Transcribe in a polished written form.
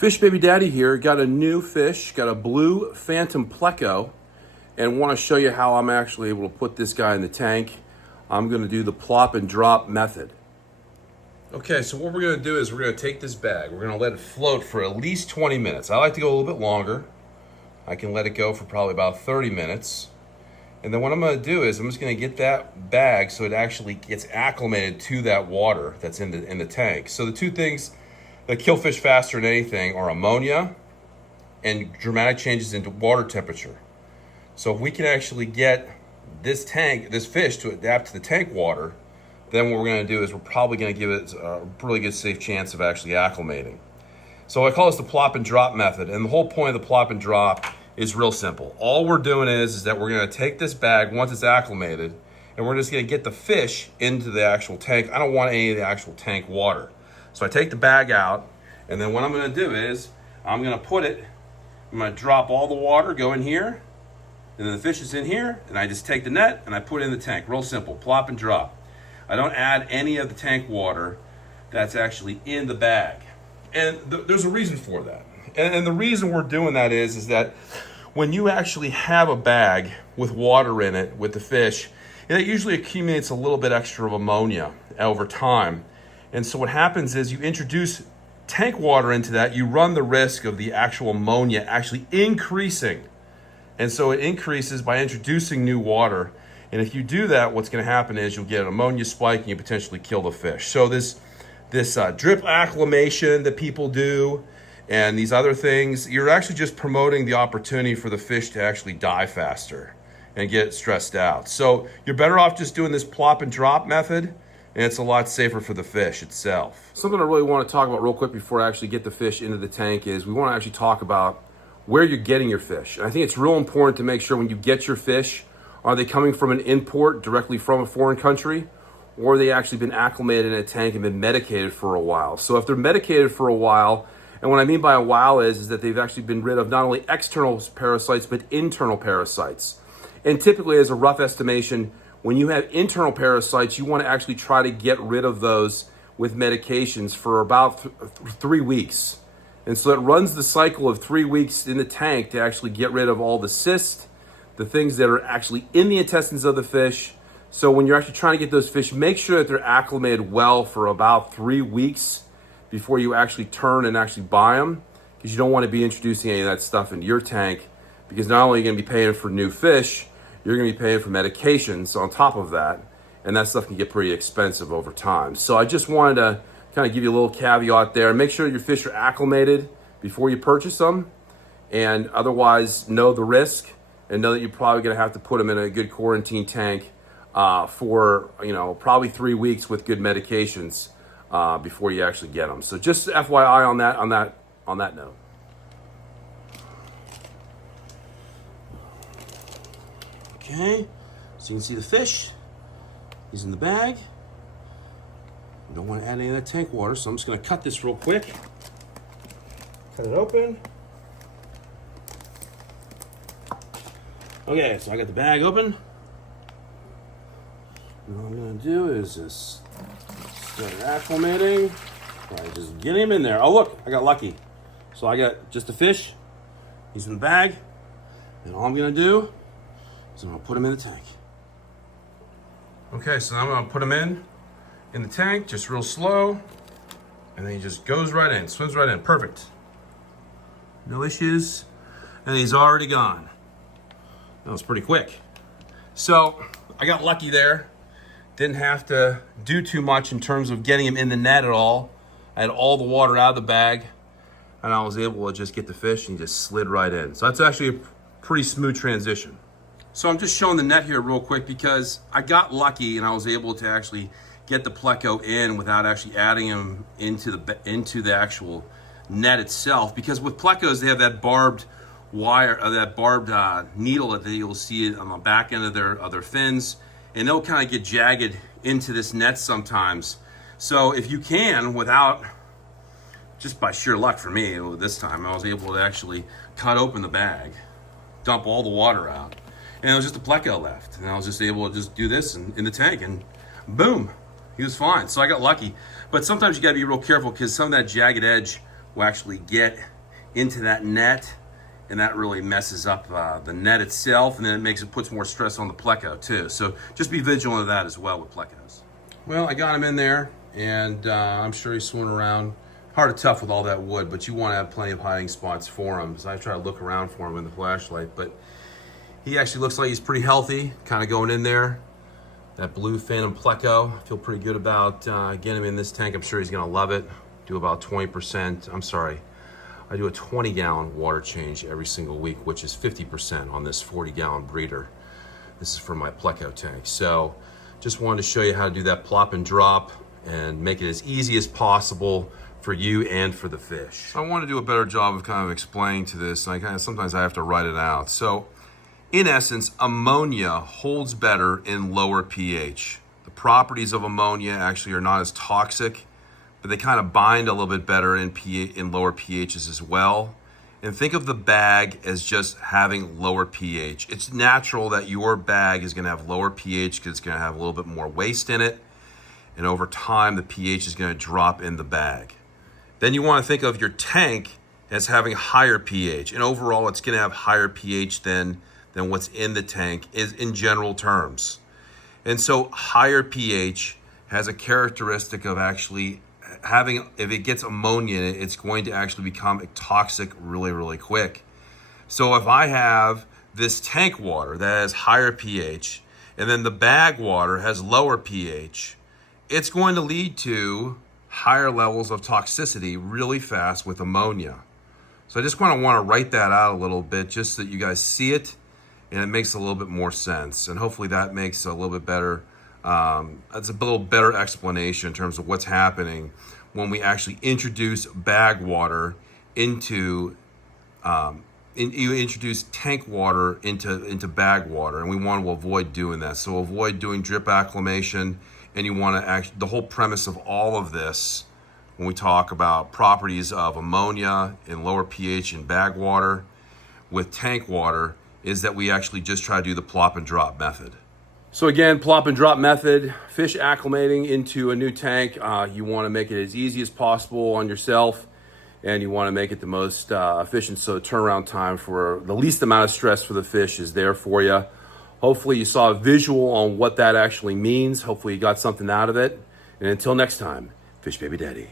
Fish Baby Daddy here. Got a new fish, got a blue phantom pleco, and want to show you how I'm actually able to put this guy in the tank. I'm going to do the plop and drop method. Okay, so what we're going to do is we're going to take this bag. We're going to let it float for at least 20 minutes. I like to go a little bit longer. I can let it go for probably about 30 minutes. And then what I'm going to do is I'm just going to get that bag so it actually gets acclimated to that water that's in the tank. So the two things that kill fish faster than anything are ammonia and dramatic changes into water temperature. So if we can actually get this fish to adapt to the tank water, then what we're going to do is we're probably going to give it a really good safe chance of actually acclimating. So I call this the plop and drop method, and the whole point of the plop and drop is real simple. All we're doing is that we're going to take this bag once it's acclimated, and we're just going to get the fish into the actual tank. I don't want any of the actual tank water. So I take the bag out, and then what I'm going to do is I'm going to drop all the water, go in here, and then the fish is in here, and I just take the net and I put it in the tank. Real simple, plop and drop. I don't add any of the tank water that's actually in the bag. And there's a reason for that. And the reason we're doing that is that when you actually have a bag with water in it with the fish, it usually accumulates a little bit extra of ammonia over time. And so what happens is you introduce tank water into that, you run the risk of the actual ammonia actually increasing. And so it increases by introducing new water. And if you do that, what's going to happen is you'll get an ammonia spike and you potentially kill the fish. So this drip acclimation that people do and these other things, you're actually just promoting the opportunity for the fish to actually die faster and get stressed out. So you're better off just doing this plop and drop method, and it's a lot safer for the fish itself. Something I really want to talk about real quick before I actually get the fish into the tank is we want to actually talk about where you're getting your fish. And I think it's real important to make sure when you get your fish, are they coming from an import directly from a foreign country, or are they actually been acclimated in a tank and been medicated for a while? So if they're medicated for a while, and what I mean by a while is that they've actually been rid of not only external parasites, but internal parasites. And typically, as a rough estimation, when you have internal parasites, you want to actually try to get rid of those with medications for about 3 weeks. And so it runs the cycle of 3 weeks in the tank to actually get rid of all the cysts, the things that are actually in the intestines of the fish. So when you're actually trying to get those fish, make sure that they're acclimated well for about 3 weeks before you actually turn and actually buy them, because you don't want to be introducing any of that stuff into your tank, because not only are you going to be paying for new fish, you're going to be paying for medications on top of that, and that stuff can get pretty expensive over time. So I just wanted to kind of give you a little caveat there. Make sure your fish are acclimated before you purchase them, and otherwise know the risk and know that you're probably going to have to put them in a good quarantine tank for probably 3 weeks with good medications before you actually get them. So just FYI on that note. Okay, so you can see the fish. He's in the bag. You don't want to add any of that tank water, so I'm just going to cut this real quick. Cut it open. Okay, so I got the bag open. And what I'm going to do is just start acclimating. Right, just getting him in there. Oh, look, I got lucky. So I got just the fish. He's in the bag. And all I'm going to do is I'm going to put him in the tank. Okay, so now I'm going to put him in the tank, just real slow. And then he just goes right in, swims right in. Perfect. No issues. And he's already gone. That was pretty quick. So I got lucky there. Didn't have to do too much in terms of getting him in the net at all. I had all the water out of the bag, and I was able to just get the fish and he just slid right in. So that's actually a pretty smooth transition. So I'm just showing the net here real quick because I got lucky and I was able to actually get the pleco in without actually adding him into the actual net itself. Because with plecos, they have that barbed wire, that barbed needle that you'll see on the back end of their fins, and they'll kind of get jagged into this net sometimes. So if you can, without, just by sheer luck for me this time, I was able to actually cut open the bag, dump all the water out, and it was just a pleco left. And I was just able to just do this in the tank, and boom, he was fine. So I got lucky. But sometimes you gotta be real careful because some of that jagged edge will actually get into that net, and that really messes up the net itself, and then puts more stress on the pleco too. So just be vigilant of that as well with plecos. Well, I got him in there, and I'm sure he's swimming around. Hard to tough with all that wood, but you want to have plenty of hiding spots for him. So I try to look around for him in the flashlight, but he actually looks like he's pretty healthy, kind of going in there. That blue Phantom Pleco, I feel pretty good about getting him in this tank. I'm sure he's gonna love it. Do about 20%, I do a 20-gallon water change every single week, which is 50% on this 40-gallon breeder. This is for my Pleco tank. So just wanted to show you how to do that plop and drop and make it as easy as possible for you and for the fish. I want to do a better job of kind of explaining to this. Sometimes I have to write it out. So in essence, ammonia holds better in lower pH. The properties of ammonia actually are not as toxic, but they kind of bind a little bit better in lower pHs as well. And think of the bag as just having lower pH. It's natural that your bag is gonna have lower pH because it's gonna have a little bit more waste in it. And over time, the pH is gonna drop in the bag. Then you wanna think of your tank as having higher pH. And overall, it's gonna have higher pH than what's in the tank is in general terms. And so higher pH has a characteristic of actually having, if it gets ammonia in it, it's going to actually become toxic really, really quick. So if I have this tank water that has higher pH and then the bag water has lower pH, it's going to lead to higher levels of toxicity really fast with ammonia. So I just want to write that out a little bit just so that you guys see it and it makes a little bit more sense. And hopefully that makes a little bit better, that's a little better explanation in terms of what's happening when we actually introduce bag water into, you introduce tank water into bag water, and we want to avoid doing that. So avoid doing drip acclimation, and you want to actually, the whole premise of all of this, when we talk about properties of ammonia in lower pH in bag water with tank water, is that we actually just try to do the plop and drop method. So again, plop and drop method, fish acclimating into a new tank. You want to make it as easy as possible on yourself, and you want to make it the most efficient, so the turnaround time for the least amount of stress for the fish is there for you. Hopefully you saw a visual on what that actually means. Hopefully you got something out of it. And until next time, Fish Baby Daddy.